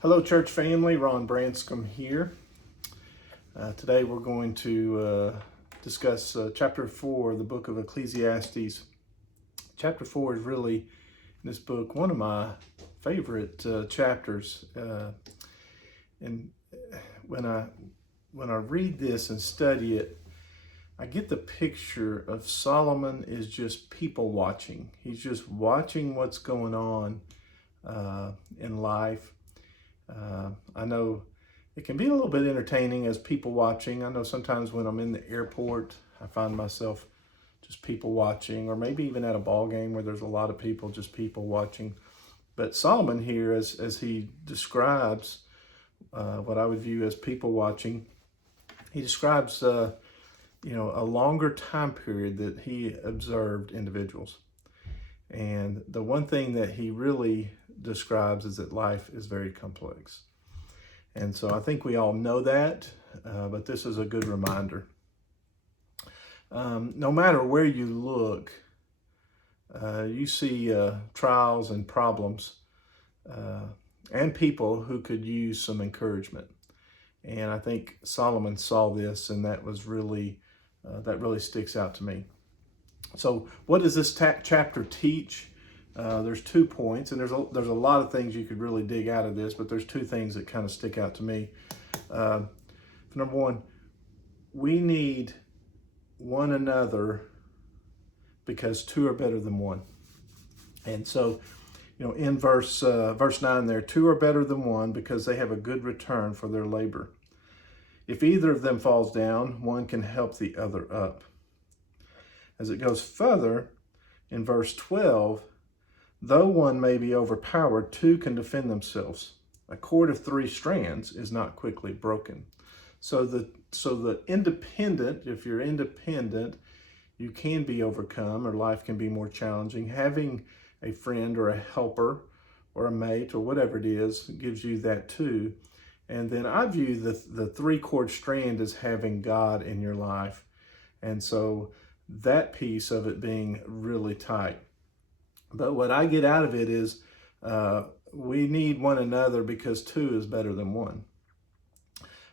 Hello, church family. Ron Branscombe here. Today we're going to discuss chapter 4 of the book of Ecclesiastes. Chapter 4 is really, in this book, one of my favorite chapters. And when I read this and study it, I get the picture of Solomon is just people watching. He's just watching what's going on in life. I know it can be a little bit entertaining as people watching. I know sometimes when I'm in the airport, I find myself just people watching, or maybe even at a ball game where there's a lot of people, just people watching. But Solomon here, as he describes what I would view as people watching, he describes a longer time period that he observed individuals. And the one thing that he really describes is that life is very complex. And so I think we all know that, but this is a good reminder. No matter where you look, you see trials and problems and people who could use some encouragement. And I think Solomon saw this, and that really sticks out to me. So what does this chapter teach? There's 2 points, and there's a lot of things you could really dig out of this, but there's 2 things that kind of stick out to me. Number one, we need one another because 2 are better than 1. And so, in verse 9 there, 2 are better than 1 because they have a good return for their labor. If either of them falls down, one can help the other up. As it goes further, in verse 12, though one may be overpowered, 2 can defend themselves. A cord of 3 strands is not quickly broken. So the independent, if you're independent, you can be overcome, or life can be more challenging. Having a friend or a helper or a mate or whatever it is gives you that too. And then I view the 3-cord strand as having God in your life. And so that piece of it being really tight. But what I get out of it is we need one another because 2 is better than 1.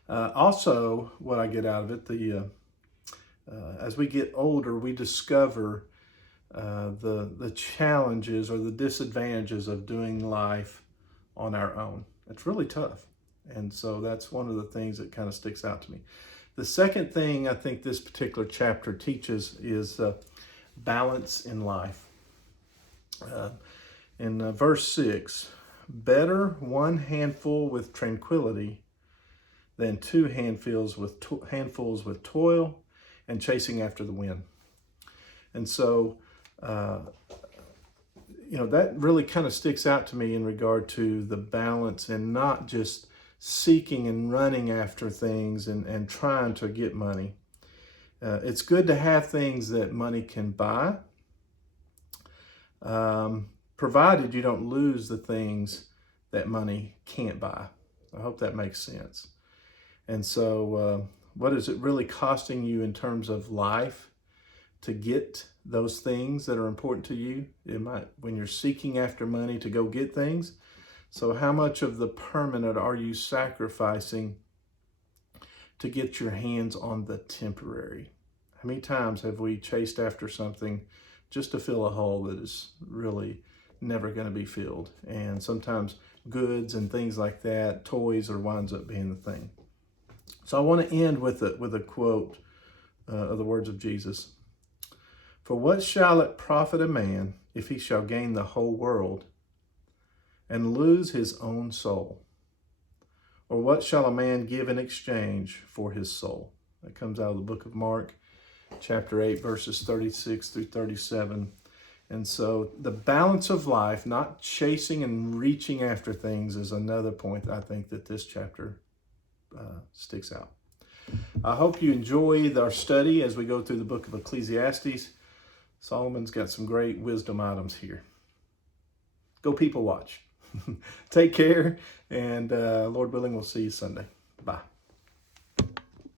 Also, what I get out of it, as we get older, we discover the challenges or the disadvantages of doing life on our own. It's really tough. And so that's one of the things that kind of sticks out to me. The second thing I think this particular chapter teaches is balance in life. In verse 6, better 1 handful with tranquility than 2 handfuls with toil and chasing after the wind. And so, that really kind of sticks out to me in regard to the balance and not just seeking and running after things and trying to get money. It's good to have things that money can buy, provided you don't lose the things that money can't buy. I hope that makes sense. And so what is it really costing you in terms of life to get those things that are important to you? When you're seeking after money to go get things. So how much of the permanent are you sacrificing to get your hands on the temporary? How many times have we chased after something just to fill a hole that is really never going to be filled? And sometimes goods and things like that, toys, winds up being the thing. So I want to end with a quote of the words of Jesus. For what shall it profit a man if he shall gain the whole world and lose his own soul? Or what shall a man give in exchange for his soul? That comes out of the book of Mark, chapter 8, verses 36 through 37. And so the balance of life, not chasing and reaching after things, is another point I think that this chapter sticks out. I hope you enjoy our study as we go through the book of Ecclesiastes. Solomon's got some great wisdom items here. Go people watch. Take care, and Lord willing, we'll see you Sunday. Bye.